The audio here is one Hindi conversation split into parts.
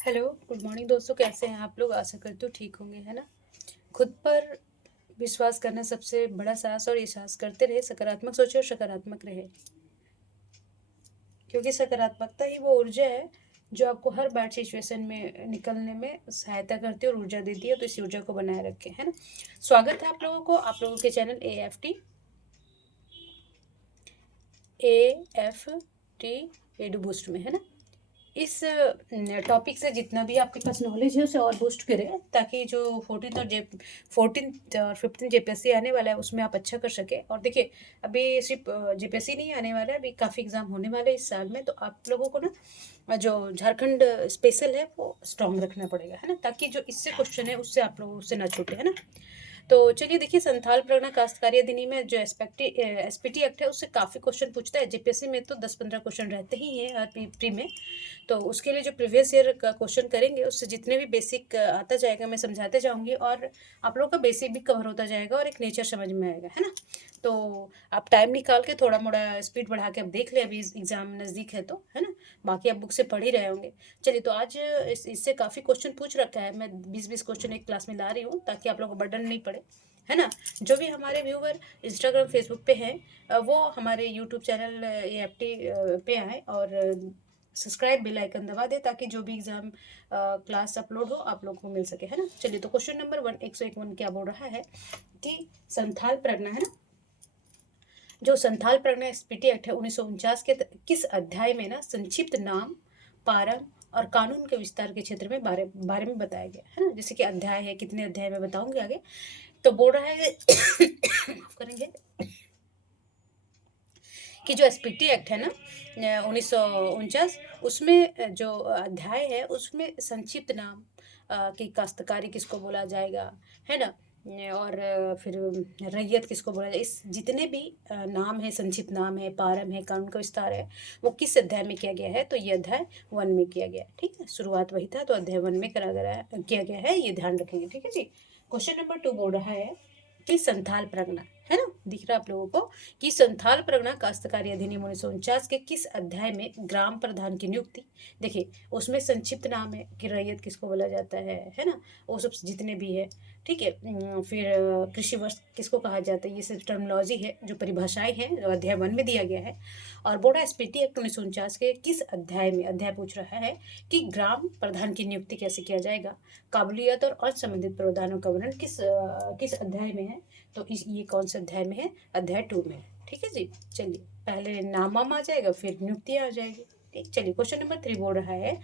हेलो, गुड मॉर्निंग दोस्तों। कैसे हैं आप लोग? आशा करते हो ठीक होंगे, है ना। खुद पर विश्वास करना सबसे बड़ा साहस, और ये साहस करते रहे, सकारात्मक सोचे और सकारात्मक रहे, क्योंकि सकारात्मकता ही वो ऊर्जा है जो आपको हर बैड सिचुएशन में निकलने में सहायता करती है और ऊर्जा देती है। तो इस ऊर्जा को बनाए रखें, है ना। स्वागत है आप लोगों के channel A F T edu boost में, है ना। इस टॉपिक से जितना भी आपके पास नॉलेज है उसे और बूस्ट करें, ताकि जो 14th और 15th जेपीएससी आने वाला है उसमें आप अच्छा कर सके। और देखिए, अभी सिर्फ जेपीएससी नहीं आने वाला है, अभी काफ़ी एग्जाम होने वाले हैं इस साल में। तो आप लोगों को ना जो झारखंड स्पेशल है वो स्ट्रॉन्ग रखना पड़ेगा, है ना, ताकि जो इससे क्वेश्चन है उससे आप लोगों से ना छूटे, है ना। तो चलिए देखिए, संथाल परगना काश्तकारी अधिनियम में जो एसपीटी एक्ट है उससे काफ़ी क्वेश्चन पूछता है। जेपीएससी में तो 10-15 क्वेश्चन रहते ही हैं हर प्री में। तो उसके लिए जो प्रीवियस ईयर का क्वेश्चन करेंगे उससे जितने भी बेसिक आता जाएगा मैं समझाते जाऊंगी, और आप लोगों का बेसिक भी कवर होता जाएगा और एक नेचर समझ में आएगा, है ना। तो आप टाइम निकाल के थोड़ा मोड़ा स्पीड बढ़ा के आप देख ले, अभी एग्जाम नज़दीक है तो, है ना। बाकी आप बुक से पढ़ ही रहे होंगे। चलिए, तो आज इससे काफ़ी क्वेश्चन पूछ रखा है। मैं 20-20 क्वेश्चन एक क्लास में ला रही हूँ ताकि आप लोगों को बर्डन नहीं पड़े, है ना। जो भी हमारे व्यूवर इंस्टाग्राम फेसबुक पे हैं वो हमारे यूट्यूब चैनल ये एफ पे आए और सब्सक्राइब बेल आइकन दबा दे, ताकि जो भी एग्जाम क्लास अपलोड हो आप लोग को मिल सके, है ना। चलिए, तो क्वेश्चन नंबर 101 क्या बोल रहा है कि संथाल परगना, है ना, जो संथाल परगना एसपीटी एक्ट है 1949 के किस अध्याय में ना संक्षिप्त नाम, पारम और कानून के विस्तार के क्षेत्र में बारे में बताया गया, है ना। जैसे कि अध्याय है, कितने अध्याय में बताऊंगी आगे। तो बोल रहा है माफ करेंगे कि जो एसपीटी एक्ट है ना 1949, उसमें जो अध्याय है उसमें संक्षिप्त नाम कि काश्तकारी किसको बोला जाएगा, है ना। और फिर रैयत किसको बोला जाए, इस जितने भी नाम है, संक्षिप्त नाम है, पारम है, कानून का विस्तार है, वो किस अध्याय में किया गया है। तो ये अध्याय 1 में किया गया है, ठीक है। शुरुआत वही था तो अध्याय 1 में किया गया है, ये ध्यान रखेंगे, ठीक है जी। क्वेश्चन नंबर 2 बोल रहा है कि संथाल परगना, है ना, दिख रहा है आप लोगों को कि संथाल परगना काश्तकारी अधिनियम 1949 के किस अध्याय में ग्राम प्रधान की नियुक्ति। देखिए, उसमें संक्षिप्त नाम है कि रैयत किसको बोला जाता है ना, वो सब जितने भी है, ठीक है। फिर कृषि वर्ष किसको कहा जाता है, ये सब टर्मिनोलॉजी है, जो परिभाषाएं हैं, जो अध्याय 1 में दिया गया है। और बोर्डा एसपीटी एक्ट 1949 के किस अध्याय में, अध्याय पूछ रहा है कि ग्राम प्रधान की नियुक्ति कैसे किया जाएगा, काबिलियत और असंबंधित प्रावधानों का वर्णन किस अध्याय में है। तो ये कौन से अध्याय में है? अध्याय 2 में, ठीक है जी। चलिए, पहले नाम वाम आ जाएगा, फिर नियुक्तियां आ जाएगी, ठीक। चलिए, क्वेश्चन नंबर 3 बोल रहा है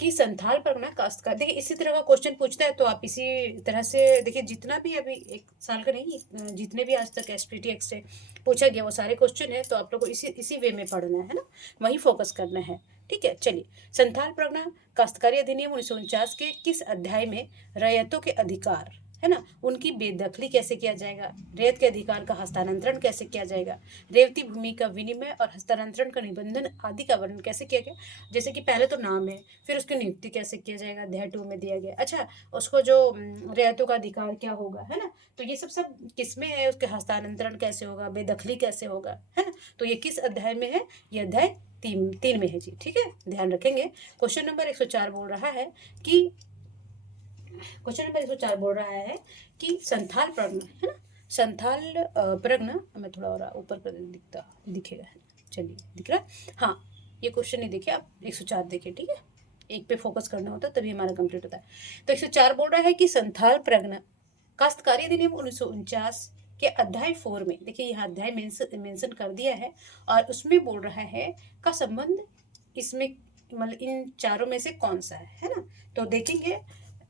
कि संथाल परगना काश्तकार, देखिए इसी तरह का क्वेश्चन पूछता है तो आप इसी तरह से देखिए, जितना भी अभी एक साल का नहीं, जितने भी आज तक एसपीटी एक्ट से पूछा गया वो सारे क्वेश्चन है, तो आप लोग को इसी इसी वे में पढ़ना है ना, वही फोकस करना है, ठीक है। चलिए, संथाल परगना काश्तकारी अधिनियम 1949 के किस अध्याय में रैयतों के अधिकार, है ना, उनकी बेदखली कैसे किया जाएगा, रेत के अधिकार का हस्तांतरण कैसे किया जाएगा, रेवती भूमि का विनिमय और हस्तांतरण का निबंधन आदि का वर्णन कैसे किया गया। जैसे कि पहले तो नाम है, फिर उसकी नियुक्ति कैसे किया जाएगा, अध्याय 2 में दिया गया। अच्छा, उसको जो रेतों का अधिकार क्या होगा, है ना, तो ये सब सब किसमें है, उसके हस्तांतरण कैसे होगा, बेदखली कैसे होगा, है ना। तो ये किस अध्याय में है? ये अध्याय 3 में है जी, ठीक है, ध्यान रखेंगे। क्वेश्चन नंबर 104 बोल रहा है कि क्वेश्चन नंबर 104 बोल रहा है कि संथाल प्रगना, है ना, संथाल प्रगना, हमें थोड़ा और ऊपर कर दिखेगा, है ना। चलिए, दिख रहा है, हाँ। ये क्वेश्चन नहीं देखे आप, 104 देखिए, ठीक है। एक पे फोकस करना होता है तभी हमारा कंप्लीट होता है। तो 104 बोल रहा है कि संथाल प्रगना काश्तकारी अधिनियम 1949 के अध्याय 4 में, देखिए यहाँ अध्याय मेंशन कर दिया है, और उसमें बोल रहा है का संबंध इसमें, मतलब इन चारों में से कौन सा है ना। तो देखेंगे,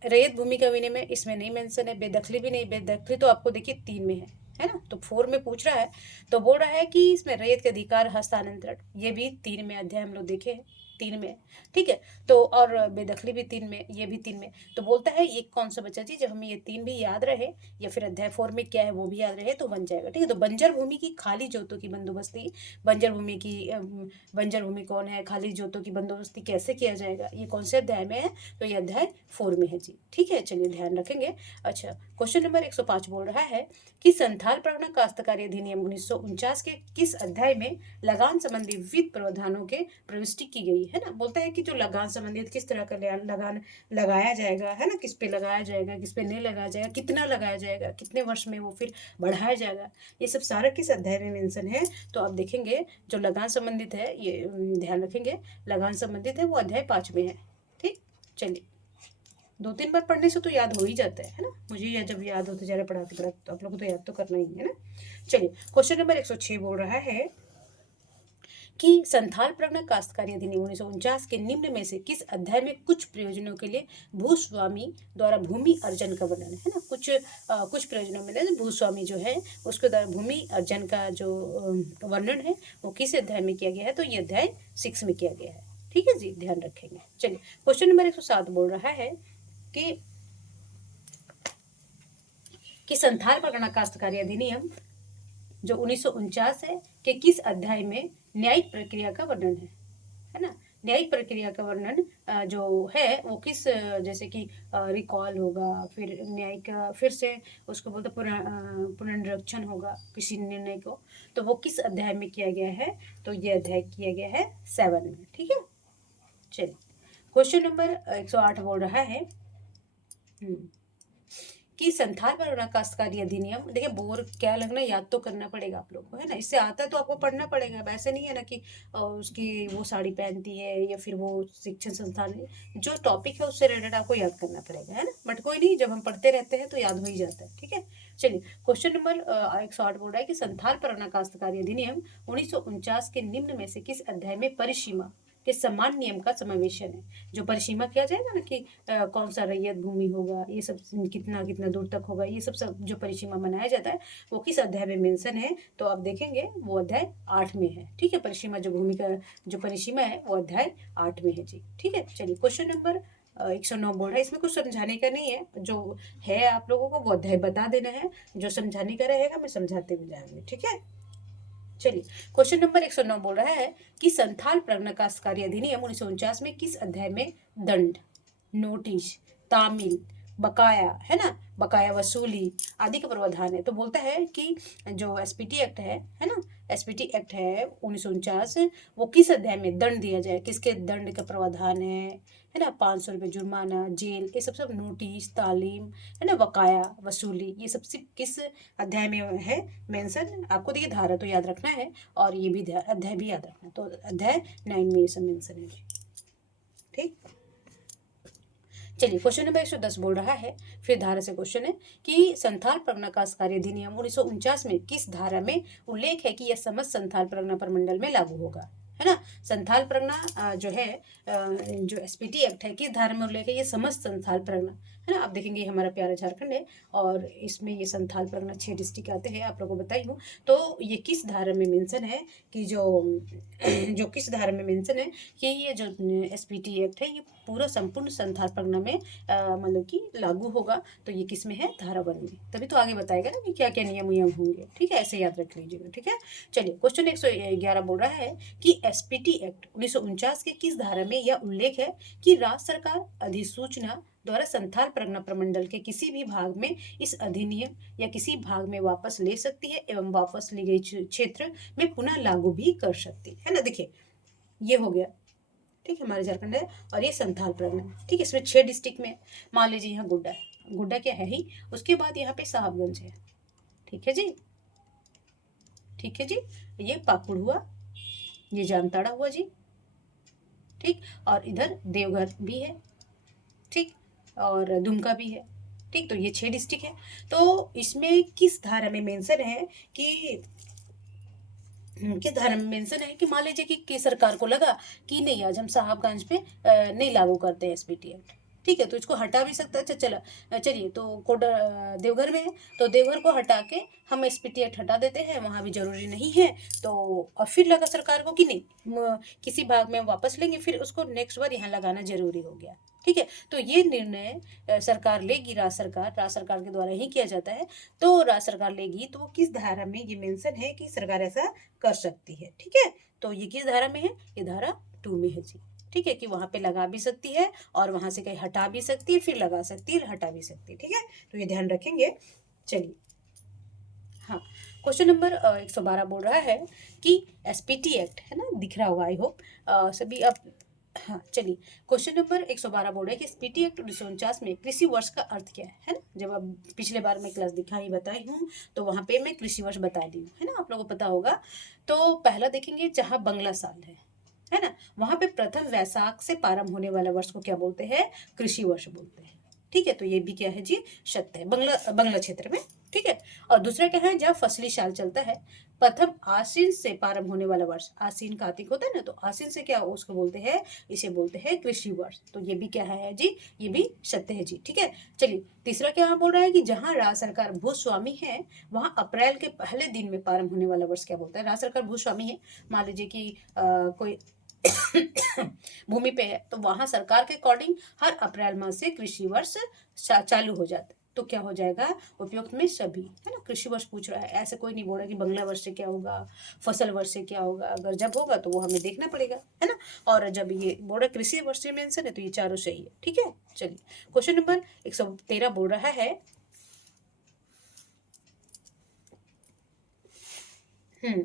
रैयत भूमि का विनिमय इसमें नहीं मेंशन है, बेदखली भी नहीं, बेदखली तो आपको देखिए 3 में है ना। तो 4 में पूछ रहा है, तो बोल रहा है कि इसमें रैयत के अधिकार हस्तांतरण, ये भी 3 में अध्याय हम लोग देखे हैं, 3 में, ठीक है। तो और बेदखली भी 3 में, ये भी 3 में। तो बोलता है ये कौन सा बचा जी, जब हमें ये 3 भी याद रहे, या फिर अध्याय 4 में क्या है वो भी याद रहे तो बन जाएगा, ठीक है। तो बंजर भूमि की खाली जोतों की बंदोबस्ती, बंजर भूमि की बंजर भूमि कौन है, खाली जोतों की बंदोबस्ती कैसे किया जाएगा, ये कौन से अध्याय में है? तो ये अध्याय 4 में है जी, ठीक है। चलिए, ध्यान रखेंगे। अच्छा, क्वेश्चन नंबर 105 बोल रहा है कि संथाल परगना काश्तकारी अधिनियम 1949 के किस अध्याय में लगान संबंधी विविध प्रावधानों के प्रविष्टि की गई है ना। बोलता है कि जो लगान संबंधित किस तरह का लगान लगाया जाएगा, है ना, किस पे लगाया जाएगा, किस पे नहीं लगाया जाएगा, कितना लगाया जाएगा, कितने वर्ष में वो फिर बढ़ाया जाएगा, ये सब सारा किस अध्याय में मेंशन है। तो आप देखेंगे जो लगान संबंधित है, ये ध्यान रखेंगे, लगान संबंधित है वो अध्याय 5 में है। ठीक, चलिए 2-3 बार पढ़ने से तो याद हो ही जाता है ना। मुझे यह जब याद होते जा रहा पढ़ाते पढ़ाते, तो आप लोगों को तो याद तो करना ही है ना। चलिए क्वेश्चन नंबर 106 बोल रहा है कि संथाल परगना काश्तकारी अधिनियम 1949 के निम्न में से किस अध्याय में कुछ प्रयोजनों के लिए भूस्वामी द्वारा भूमि अर्जन का वर्णन है ना। कुछ प्रयोजनों में भूस्वामी जो है उसके द्वारा भूमि अर्जन का जो वर्णन है वो किस अध्याय में किया गया है। तो ये अध्याय 6 में किया गया है। ठीक है जी, ध्यान रखेंगे। चलिए क्वेश्चन नंबर 107 बोल रहा है कि संथाल परगना काश्तकारी अधिनियम जो 1949 है के किस अध्याय में न्यायिक प्रक्रिया का वर्णन है ना। न्यायिक प्रक्रिया का वर्णन जो है वो किस, जैसे कि रिकॉल होगा, फिर न्यायिक फिर से उसको बोलते पुनर्निरीक्षण होगा किसी निर्णय को, तो वो किस अध्याय में किया गया है। तो ये अध्याय किया गया है 7 में। ठीक है, चलिए क्वेश्चन नंबर 108 बोल रहा है कि संथाल परगना काश्तकारी अधिनियम, देखिए बोर क्या लगना, याद तो करना पड़ेगा आप लोग को, है ना। इससे आता है तो आपको पढ़ना पड़ेगा। अब ऐसे नहीं है ना कि उसकी वो साड़ी पहनती है या फिर वो शिक्षण संस्थान, जो टॉपिक है उससे रिलेटेड आपको याद करना पड़ेगा, है ना। बट कोई नहीं, जब हम पढ़ते रहते हैं तो याद हो ही जाता है। ठीक है, चलिए क्वेश्चन नंबर 108 बोल रहा है कि संथाल परगना काश्तकारी अधिनियम 1949 के निम्न में से किस अध्याय में परिसीमा के समान नियम का समावेशन है। जो परिसीमा किया जाएगा ना कि कौन सा रैयत भूमि होगा, ये सब कितना कितना दूर तक होगा, ये सब जो परिसीमा बनाया जाता है वो किस अध्याय में मेंशन है। तो आप देखेंगे वो अध्याय 8 में है। ठीक है, परिसीमा जो भूमि का जो परिसीमा है वो अध्याय 8 में है जी। ठीक है, चलिए क्वेश्चन नंबर 109 बोल रहा है, इसमें कुछ समझाने का नहीं है, जो है आप लोगों को वो अध्याय बता देना है, जो समझाने का रहेगा मैं समझाते हुए जाऊंगी। ठीक है, चलिए क्वेश्चन नंबर 109 बोल रहा है कि संथाल परगना काश्तकारी अधिनियम 1949 में किस अध्याय में दंड, नोटिस, तामील, बकाया, है ना, बकाया वसूली आदि का प्रावधान है। तो बोलता है कि जो एसपीटी एक्ट है ना, एसपीटी एक्ट है 1949, वो किस अध्याय में दंड दिया जाए, किसके दंड का प्रावधान है ना। 500 रुपये जुर्माना, जेल, ये सब नोटिस, तालीम, है ना, बकाया वसूली, ये सब किस अध्याय में है मेंशन। आपको देखिए धारा तो याद रखना है और ये भी अध्याय भी याद रखना है। तो अध्याय 9 में ये सब मेंशन है। ठीक, चलिए क्वेश्चन नंबर 110 बोल रहा है, फिर धारा से क्वेश्चन है कि संथाल परगना काश्तकारी अधिनियम 1949 में किस धारा में उल्लेख है कि यह समस्त संथाल परगना प्रमंडल में लागू होगा, है ना। संथाल परगना जो है जो एसपीटी एक्ट है किस धारा में उल्लेख है, ये समस्त संथाल परगना, है ना। आप देखेंगे ये हमारा प्यारा झारखंड है और इसमें ये संथाल परगना 6 डिस्ट्रिक्ट आते हैं, आप लोगों को बताई हूँ। तो ये किस धारा में मेंशन है कि जो किस धारा में मेंशन है कि ये जो एसपीटी एक्ट है ये पूरा संपूर्ण संथाल परगना में मतलब कि लागू होगा। तो ये किस में है, धारा 1 में। तभी तो आगे बताएगा ना कि क्या क्या नियम होंगे। ठीक है, ऐसे याद रख लीजिएगा। ठीक है, चलिए क्वेश्चन 111 बोल रहा है कि एसपीटी एक्ट 1949 के किस धारा में यह उल्लेख है कि राज्य सरकार अधिसूचना द्वारा संथाल परगना प्रमंडल के किसी भी भाग में इस अधिनियम या किसी भाग में वापस ले सकती है एवं वापस ली गई क्षेत्र में पुनः लागू भी कर सकती है ना। देखिए ये हो गया, ठीक है, हमारे झारखंड है और ये संथाल परगना। ठीक है, इसमें 6 डिस्ट्रिक्ट में, मान लीजिए यहाँ गुड्डा है, गुड्डा क्या है ही, उसके बाद यहाँ पे साहबगंज है। ठीक है जी, ठीक है जी, ये पाकुड़ हुआ, ये जामताड़ा हुआ जी। ठीक, और इधर देवघर भी है। ठीक, और दुमका भी है। ठीक, तो ये 6 डिस्ट्रिक्ट है। तो इसमें किस धारा में मेंशन है कि किस धारा में मेंशन है कि मान लीजिए कि सरकार को लगा कि नहीं आज हम साहबगंज पे नहीं लागू करते हैं एसपीटी एक्ट। ठीक है, तो इसको हटा भी सकता है। अच्छा चला, चलिए तो देवघर में है तो देवघर को हटा के हम एसपीटी एक्ट हटा देते हैं, वहाँ भी जरूरी नहीं है। तो और फिर लगा सरकार को कि नहीं किसी भाग में वापस लेंगे, फिर उसको नेक्स्ट बार यहाँ लगाना जरूरी हो गया। ठीक है, तो ये निर्णय सरकार लेगी, राज्य सरकार के द्वारा ही किया जाता है। तो राज्य सरकार लेगी तो वो किस धारा में ये मेंशन है कि सरकार ऐसा कर सकती है। ठीक है, तो ये किस धारा में है, ये धारा 2 में है जी। ठीक है, कि वहां पे लगा भी सकती है और वहां से कहीं हटा भी सकती है, फिर लगा सकती है, हटा भी सकती है। ठीक है, तो ये ध्यान रखेंगे। चलिए हाँ, क्वेश्चन नंबर 112 बोल रहा है कि एसपीटी एक्ट, है ना, दिख रहा होगा आई होप सभी आप हाँ चलिए, क्वेश्चन नंबर 112 बोल रहे हैं कि स्पीटी एक्ट 1949 में कृषि वर्ष का अर्थ क्या है ना। जब अब पिछले बार मैं क्लास दिखाई बताई हूँ तो वहाँ पे मैं कृषि वर्ष बता दी हूँ, है ना, आप लोगों को पता होगा। तो पहला देखेंगे, जहाँ बंगला साल है ना, वहाँ पे प्रथम वैशाख से प्रारंभ होने वाला वर्ष को क्या बोलते हैं, कृषि वर्ष बोलते हैं। ठीक है, तो ये भी क्या है जी, सत्य है, बंगला बंगला क्षेत्र में। ठीक है, और दूसरा क्या है, जहाँ फसली साल चलता है, प्रथम आश्विन से प्रारंभ होने वाला वर्ष, आश्विन कार्तिक होता है ना, तो आश्विन से क्या उसको बोलते हैं, इसे बोलते हैं कृषि वर्ष। तो ये भी क्या है जी, ये भी सत्य है जी। ठीक है, चलिए तीसरा क्या बोल रहा है कि जहाँ राज्य सरकार भूस्वामी है, वहाँ अप्रैल के पहले दिन में प्रारंभ होने वाला वर्ष क्या बोलता है। राज्य सरकार भूस्वामी है, मान लीजिए कि कोई भूमि पे है, तो वहां सरकार के अकॉर्डिंग हर अप्रैल माह से कृषि वर्ष चालू हो जाता है। तो क्या हो जाएगा, उपयुक्त में सभी, है ना, कृषि वर्ष पूछ रहा है, ऐसे कोई नहीं बोल रहा कि बंगला वर्ष से क्या होगा, फसल वर्ष से क्या होगा। अगर जब होगा तो वो हमें देखना पड़ेगा, है ना। और जब ये बोल रहा है कृषि वर्ष से मेंशन है, तो ये चारों सही है। ठीक है, चलिए क्वेश्चन नंबर 113 बोल रहा है। हम्म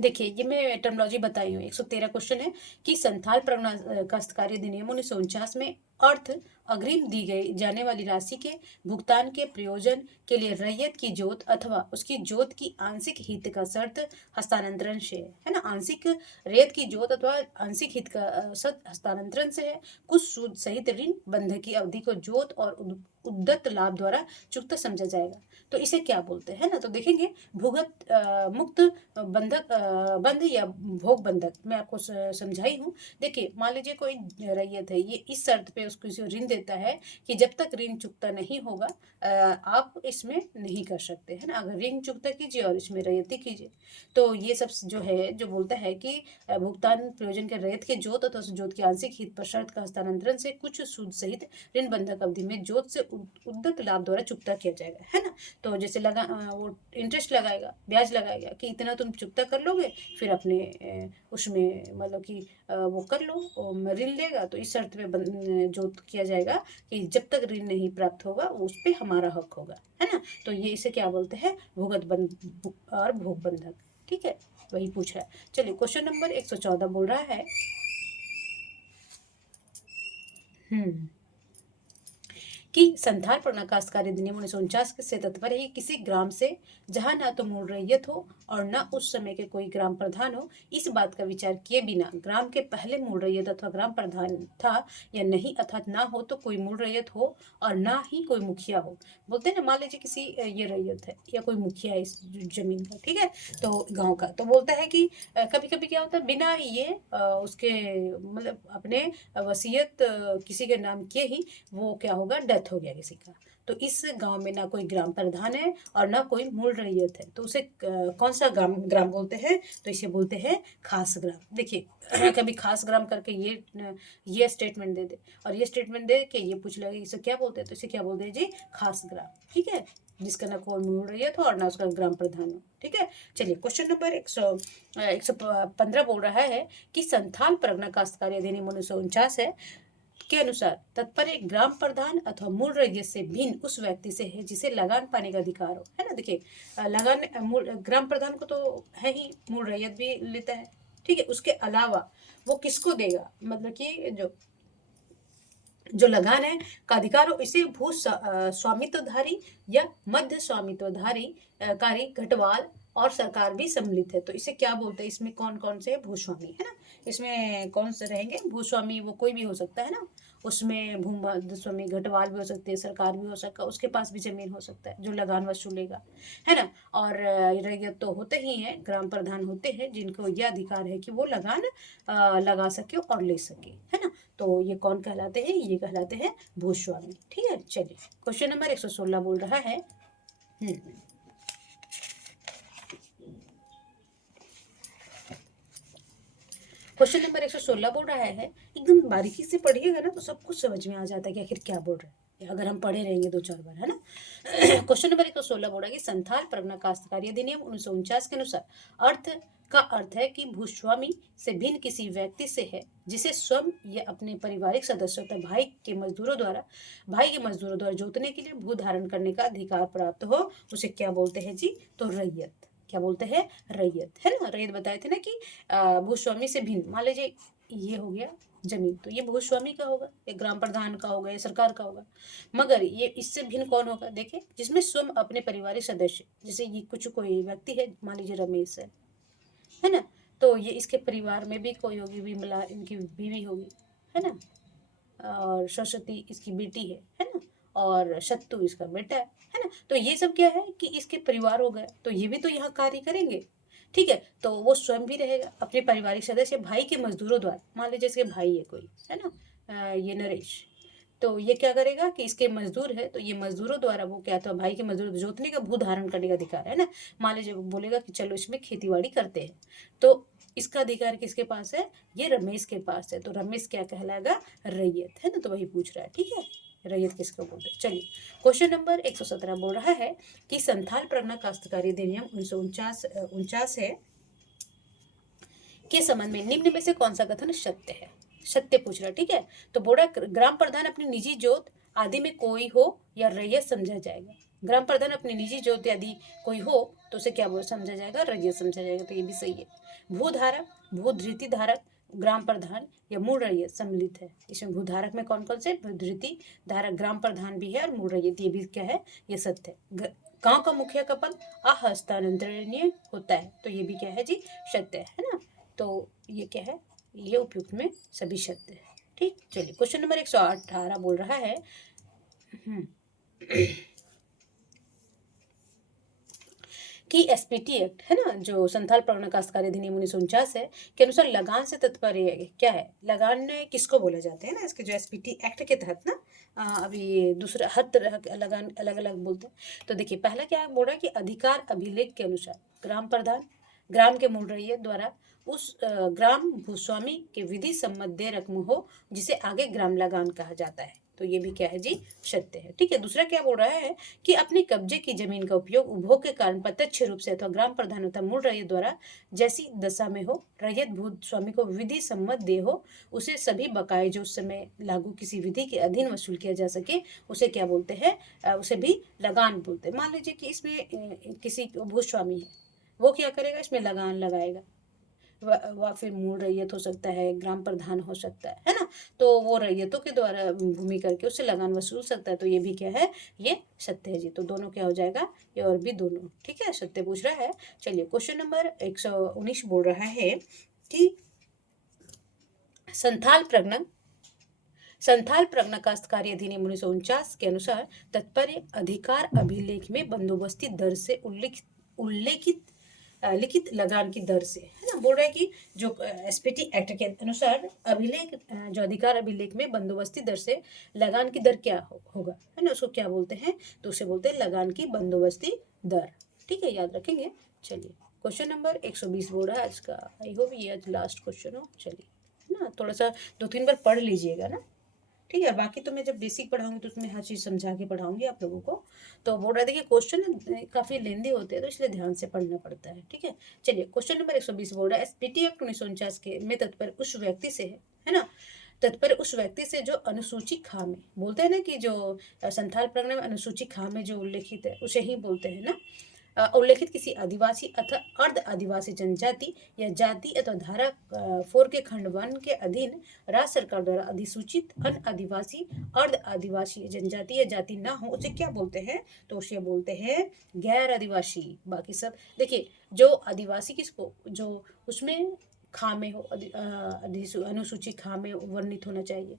देखिए, ये मैं टर्मिनोलॉजी बताई हूँ। 113 क्वेश्चन है कि संथाल परगना काश्तकारी अधिनियम 1949 में अर्थ अग्रिम दी गई जाने वाली राशि के भुगतान के प्रयोजन के लिए रैयत की जोत अथवा उसकी जोत की आंशिक हित का शर्त हस्तांतरण से है ना, आंशिक रेत की जोत अथवा आंशिक हित का शर्त हस्तांतरण से है, कुछ सूद सहित ऋण बंधक की अवधि को जोत और उद्दत लाभ द्वारा चुकता समझा जाएगा। तो इसे क्या बोलते हैं ना, तो देखेंगे भुगत मुक्त बंधक बंध या भोग बंधक मैं आपको समझाई हूँ। देखिए, मान लीजिए कोई रैयत है, ये इस शर्त पे उसको ऋण देता है कि जब तक ऋण चुकता नहीं होगा आप इसमें नहीं कर सकते, है ना। अगर ऋण चुकता कीजिए और इसमें रैयती कीजिए। तो ये सब जो है, जो बोलता है कि भुगतान प्रयोजन के रैयत के जोत अथवा जोत के आंशिक हित पर शर्त का हस्तांतरण से कुछ सूद सहित ऋण बंधक अवधि में जोत से उद्दत लाभ द्वारा चुकता किया जाएगा, है ना। तो जैसे वो इंटरेस्ट लगाएगा, ब्याज लगाएगा कि इतना तुम चुकता कर लोगे, फिर अपने उसमें मतलब कि वो कर लो, ऋण लेगा। तो इस शर्त पे जो किया जाएगा कि जब तक ऋण नहीं प्राप्त होगा उस पे हमारा हक होगा, है ना। तो ये इसे क्या बोलते हैं, भुगत बंध और भोग बंधक। ठीक है, वही पूछ रहा है। चलिए क्वेश्चन नंबर 114 बोल रहा है। हम्म कि संथाल पर काश्तकारी अधिनियम 1949 से तात्पर्य है किसी ग्राम से जहां ना तो मूल रैयत हो और न उस समय के कोई ग्राम प्रधान हो, इस बात का विचार किए बिना ग्राम के पहले मूल रैयत अथवा ग्राम प्रधान था या नहीं, अर्थात ना हो तो कोई मूल रैयत हो और ना ही कोई मुखिया हो। बोलते हैं ना, मान लीजिए किसी ये रैयत है या कोई मुखिया है इस जमीन का, ठीक है, तो गांव का, तो बोलता है कि कभी कभी क्या होता है, बिना ये उसके मतलब अपने वसीयत किसी के नाम किए ही वो क्या होगा, डेथ हो गया किसी का। तो इस गांव में ना कोई ग्राम प्रधान है और ना कोई मूल रैयत है, तो उसे कौन सा ग्राम ग्राम बोलते हैं, तो इसे बोलते हैं खास ग्राम। देखिए कभी खास ग्राम करके ये स्टेटमेंट दे दे और ये स्टेटमेंट दे के ये पूछ लगे इसे क्या बोलते हैं, तो इसे क्या बोलते हैं जी, खास ग्राम। ठीक है, जिसका ना कोई मूल रैयत हो और ना उसका ग्राम प्रधान हो। ठीक है, चलिए क्वेश्चन नंबर 115 बोल रहा है कि संथाल परगना काश्तकारी अधिनियम 1949 है के अनुसार तात्पर्य ग्राम प्रधान अथवा मूल रैयत से भिन्न उस व्यक्ति से है जिसे लगान पाने का अधिकार हो, है ना। देखिए लगान ग्राम प्रधान को तो है ही, मूल रैयत भी लेता है। ठीक है, उसके अलावा वो किसको देगा, मतलब कि जो लगान है का अधिकार हो, इसे स्वामित्वधारी या मध्य स्वामित्वधारी कारी घटवाल और सरकार भी सम्मिलित है। तो इसे क्या बोलते हैं, इसमें कौन कौन से भूस्वामी है ना, इसमें कौन से रहेंगे भूस्वामी, वो कोई भी हो सकता है ना, उसमें भूमध्य स्वामी घटवाल भी हो सकते हैं, सरकार भी हो सकता है, उसके पास भी जमीन हो सकता है जो लगान वसूलेगा, है ना। और रैयत तो होते ही हैं, ग्राम प्रधान होते हैं जिनको यह अधिकार है कि वो लगान लगा सके और ले सके, है ना। तो ये कौन कहलाते हैं, ये कहलाते हैं भूस्वामी। ठीक है, चलिए क्वेश्चन नंबर 116 बोल रहा है। क्वेश्चन नंबर 116 बोल रहा है, एकदम बारीकी से पढ़िएगा ना तो सब कुछ समझ में आ जाता है कि आखिर क्या बोल रहा है। अगर हम पढ़े रहेंगे 2-4 बार, है ना। क्वेश्चन नंबर 116 बोला कि संथाल परगना काश्तकारी अधिनियम 1949 के अनुसार अर्थ है कि भूस्वामी से भिन्न किसी व्यक्ति से है जिसे स्वयं या अपने पारिवारिक सदस्यों तथा भाई के मजदूरों द्वारा जोतने के लिए भू धारण करने का अधिकार प्राप्त हो, उसे क्या बोलते हैं जी? तो रैयत। क्या बोलते हैं? रैयत, है ना। रैयत बताए थे ना कि भूस्वामी से भिन्न, मान लीजिए ये हो गया जमीन, तो ये भूस्वामी का होगा, या ग्राम प्रधान का होगा, या सरकार का होगा। मगर ये इससे भिन्न कौन होगा? देखिए, जिसमें स्वयं अपने पारिवारिक सदस्य, जैसे ये कोई व्यक्ति है, मान लीजिए रमेश है ना, तो ये इसके परिवार में भी कोई होगी, विमला इनकी बीवी होगी, है ना, और सरस्वती इसकी बेटी है ना, और शत्तु इसका बेटा है ना। तो ये सब क्या है कि इसके परिवार हो गए, तो ये भी तो यहाँ कार्य करेंगे, ठीक है। तो वो स्वयं भी रहेगा, अपने पारिवारिक सदस्य भाई के मजदूरों द्वारा, मान लीजिए इसके भाई है कोई, है ना, ये नरेश, तो ये क्या करेगा कि इसके मजदूर है, तो ये मजदूरों द्वारा वो क्या, तो भाई के मजदूर जोतने का भू धारण करने का अधिकार है ना। मान लीजिए बोलेगा कि चलो इसमें खेतीबाड़ी करते हैं, तो इसका अधिकार किसके पास है? ये रमेश के पास है, तो रमेश क्या कहलाएगा? रैयत, है ना। तो वही पूछ रहा है, ठीक है, रैयत किसको बोलते हैं। चलिए, क्वेश्चन नंबर 117 बोल रहा है कि संथाल परगना काश्तकारी अधिनियम 1949 है के संबंध में निम्न में से कौन सा कथन सत्य है? सत्य पूछ रहा, ठीक है। तो बोला ग्राम प्रधान अपनी निजी जोत आदि में कोई हो या रैयत समझा जाएगा। ग्राम प्रधान अपनी निजी जोत आदि कोई हो तो उसे क्या समझा जाएगा? रैयत समझा जाएगा, तो ये भी सही है। भूधारक, भूधृति धारक, ग्राम प्रधान या मूल रैयत सम्मिलित है। इसमें भूधारक में कौन कौन से? भूधृति धारक, ग्राम प्रधान भी है, और मूल रैयत, ये भी क्या है? ये सत्य है। गांव का मुखिया का पद अहस्तांतरणीय होता है, तो ये भी क्या है जी? सत्य है ना। तो ये क्या है? ये उपयुक्त में सभी सत्य है, ठीक। चलिए, क्वेश्चन नंबर 118 बोल रहा है कि एसपीटी एक्ट है ना, जो संथाल परगना काश्तकारी अधिनियम 1949 है के अनुसार लगान से तात्पर्य क्या है? लगान किसको बोले जाते हैं ना, इसके जो एसपीटी एक्ट के तहत ना, अभी दूसरा हर तरह के लगान अलग अलग बोलते हैं। तो देखिए, पहला क्या बोल रहा है कि अधिकार अभिलेख के अनुसार ग्राम प्रधान ग्राम के मूल रैयत द्वारा उस ग्राम भूस्वामी के विधि सम्मत दे रकम हो जिसे आगे ग्राम लगान कहा जाता है, तो ये भी क्या है जी? सत्य है, ठीक है। दूसरा क्या बोल रहा है कि अपने कब्जे की जमीन का उपयोग उपभोग के कारण प्रत्यक्ष रूप से अथवा ग्राम प्रधान अथवा मूल रैयत द्वारा जैसी दशा में हो रैयत भूस्वामी को विधि सम्मत दे हो, उसे सभी बकाये जो उस समय लागू किसी विधि के अधीन वसूल किया जा सके, उसे क्या बोलते हैं? उसे भी लगान बोलते हैं। मान लीजिए कि इसमें किसी भूस्वामी है, वो क्या करेगा? इसमें लगान लगाएगा, व फिर मूल रैयत हो सकता है, ग्राम प्रधान हो सकता है ना। तो वो रैयतों के द्वारा भूमि करके उससे लगान वसूल सकता है, तो ये भी क्या है? ये सत्य है जी। तो दोनों क्या हो जाएगा? ये और भी दोनों, ठीक है, सत्य पूछ रहा है। चलिए, क्वेश्चन नंबर 119 बोल रहा है कि संथाल परगना काश्तकारी अधिनियम 1949 के अनुसार तात्पर्य अधिकार अभिलेख में बंदोबस्ती दर से उल्लेखित लिखित लगान की दर से, है ना। बोल रहा है कि जो एसपीटी एक्ट के अनुसार अभिलेख, जो अधिकार अभिलेख में बंदोबस्ती दर से लगान की दर क्या होगा, है ना, उसको क्या बोलते हैं? तो उसे बोलते हैं लगान की बंदोबस्ती दर, ठीक है, याद रखेंगे। चलिए, क्वेश्चन नंबर 120 बोल रहा है आज का। आई होप ये आज लास्ट क्वेश्चन हो। चलिए ना, थोड़ा सा 2-3 बार पढ़ लीजिएगा ना, ठीक है। बाकी तो मैं जब बेसिक पढ़ाऊंगी तो उसमें हर चीज़ समझा के पढ़ाऊंगी आप लोगों को। तो बोल रहा था कि क्वेश्चन काफ़ी लेंदी होते हैं, तो इसलिए ध्यान से पढ़ना पड़ता है, ठीक है। चलिए, क्वेश्चन नंबर 120 बोल रहा है एसपीटी एक्ट 1949 के में तत्पर उस व्यक्ति से है ना, तत्पर उस व्यक्ति से जो अनुसूची खा में, बोलते हैं ना कि जो संथाल परगना में अनुसूची खा में जो उल्लेखित है उसे ही बोलते हैं ना, उल्लेखित किसी आदिवासी अथवा अर्ध आदिवासी जनजाति या जाति अथवा धारा 4 के खंड 1 के अधीन राज्य सरकार द्वारा अधिसूचित अन आदिवासी अर्ध आदिवासी जनजाति या जाति ना हो, उसे क्या बोलते हैं? तो उसे बोलते हैं गैर आदिवासी। बाकी सब देखिए, जो आदिवासी किसको, जो उसमें खा में हो, अनुसूची खा में वर्णित होना चाहिए।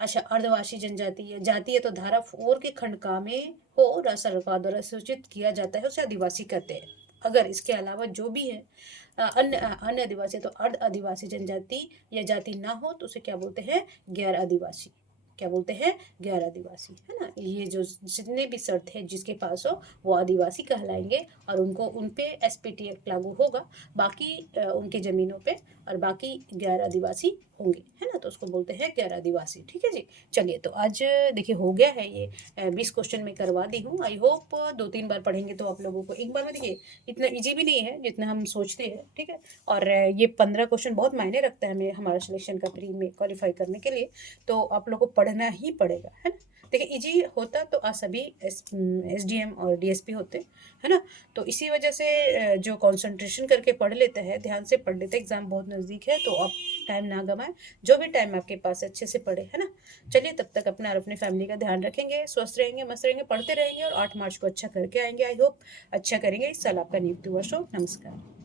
अच्छा, अर्धवासी जनजाति या जाति है तो धारा 4 के खंड का में हो, राज्य सरकार द्वारा सूचित किया जाता है, उसे आदिवासी कहते हैं। अगर इसके अलावा जो भी है अन्य आदिवासी, तो अर्ध आदिवासी जनजाति या जाति ना हो तो उसे क्या बोलते हैं? गैर आदिवासी, क्या बोलते हैं, गैर आदिवासी, है ना। ये जो जितने भी शर्त है जिसके पास हो वो आदिवासी कहलाएंगे, और उनको उन पे एसपीटी एक्ट लागू होगा, बाकी उनके ज़मीनों पे, और बाकी गैर आदिवासी होंगे, है ना। तो उसको बोलते हैं गैर आदिवासी, ठीक है जी। चलिए, तो आज देखिए हो गया है ये 20 क्वेश्चन मैं करवा दी हूँ। आई होप 2-3 बार पढ़ेंगे तो आप लोगों को एक बार में, देखिए इतना ईजी भी नहीं है जितना हम सोचते हैं, ठीक है। और ये 15 क्वेश्चन बहुत मायने रखता है हमें हमारा सिलेक्शन का प्री में क्वालिफाई करने के लिए, तो आप लोग को पढ़ना ही पड़ेगा, है ना। देखिए इजी होता तो आज सभी एसडीएम और डीएसपी होते, है ना। तो इसी वजह से जो कंसंट्रेशन करके पढ़ लेता है, ध्यान से पढ़ लेता है, एग्जाम बहुत नज़दीक है, तो आप टाइम ना गंवाएं, जो भी टाइम आपके पास है अच्छे से पढ़े, है ना। चलिए, तब तक अपना और अपने फैमिली का ध्यान रखेंगे, स्वस्थ रहेंगे, मस्त रहेंगे, पढ़ते रहेंगे, और 8 मार्च को अच्छा करके आएंगे। आई होप अच्छा करेंगे। इस साल आपका नियुक्ति वर्ष हो। नमस्कार।